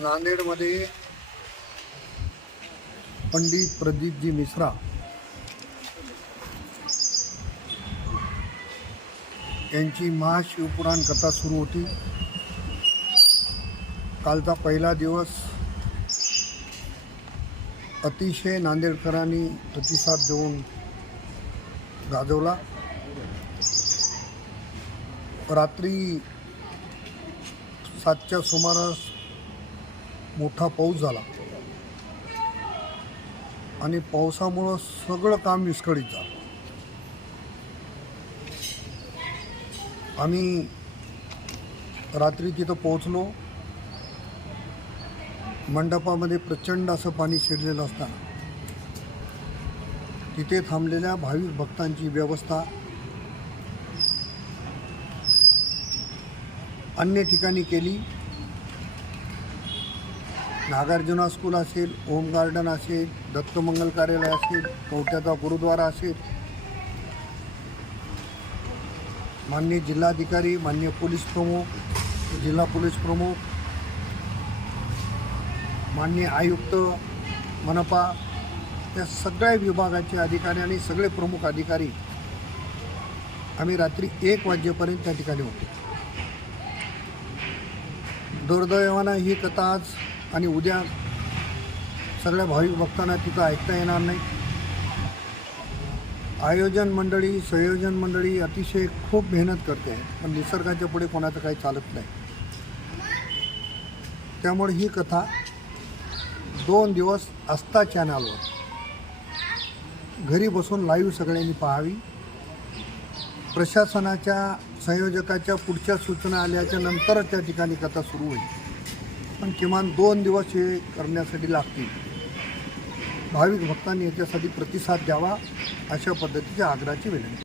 नांदेडमध्ये पंडित प्रदीपजी मिश्रा. यांची महाशिवपुराण कथा सुरू होती. कालचा पहिला दिवस अतिशय नांदेडकरांनी प्रतिसाद देऊन गाजवला. रात्री सातच्या सुमारास मोठा पाऊस झाला. आणि पावसामुळं सगळं काम विस्कळीत झालं. आम्ही रात्री तिथं पोहोचलो. मंडपामध्ये प्रचंड असं पाणी शिरलेलं असताना तिथे थांबलेल्या भाविक भक्तांची व्यवस्था अन्य ठिकाणी केली. नागार्जुना स्कूल असेल ओम गार्डन असेल दत्तमंगल कार्यालय असेल कवट्याचा गुरुद्वारा असेल. माननीय जिल्हाधिकारी माननीय पोलीस प्रमुख जिल्हा पोलीस प्रमुख माननीय आयुक्त मनपा या सगळ्या विभागाचे अधिकारी आणि सगळे प्रमुख अधिकारी आम्ही रात्री एक वाजेपर्यंत त्या ठिकाणी होतो. दुर्दैवानं ही कथा आज आणि उद्या सगळ्या भाविक भक्तांना तिथं ऐकता येणार नाही. आयोजन मंडळी संयोजन मंडळी अतिशय खूप मेहनत करते पण निसर्गाच्या पुढे कोणाचं काही चालत नाही. त्यामुळे ही कथा दोन दिवस असता चॅनलवर घरी बसून लाईव्ह सगळ्यांनी पाहावी. प्रशासनाच्या संयोजकाच्या पुढच्या सूचना आल्याच्या नंतरच त्या ठिकाणी कथा सुरू होईल. पण किमान दोन दिवस हे करण्यासाठी लागतील. भाविक भक्तांनी याच्यासाठी प्रतिसाद द्यावा अशा पद्धतीच्या आग्रहाची विनंती.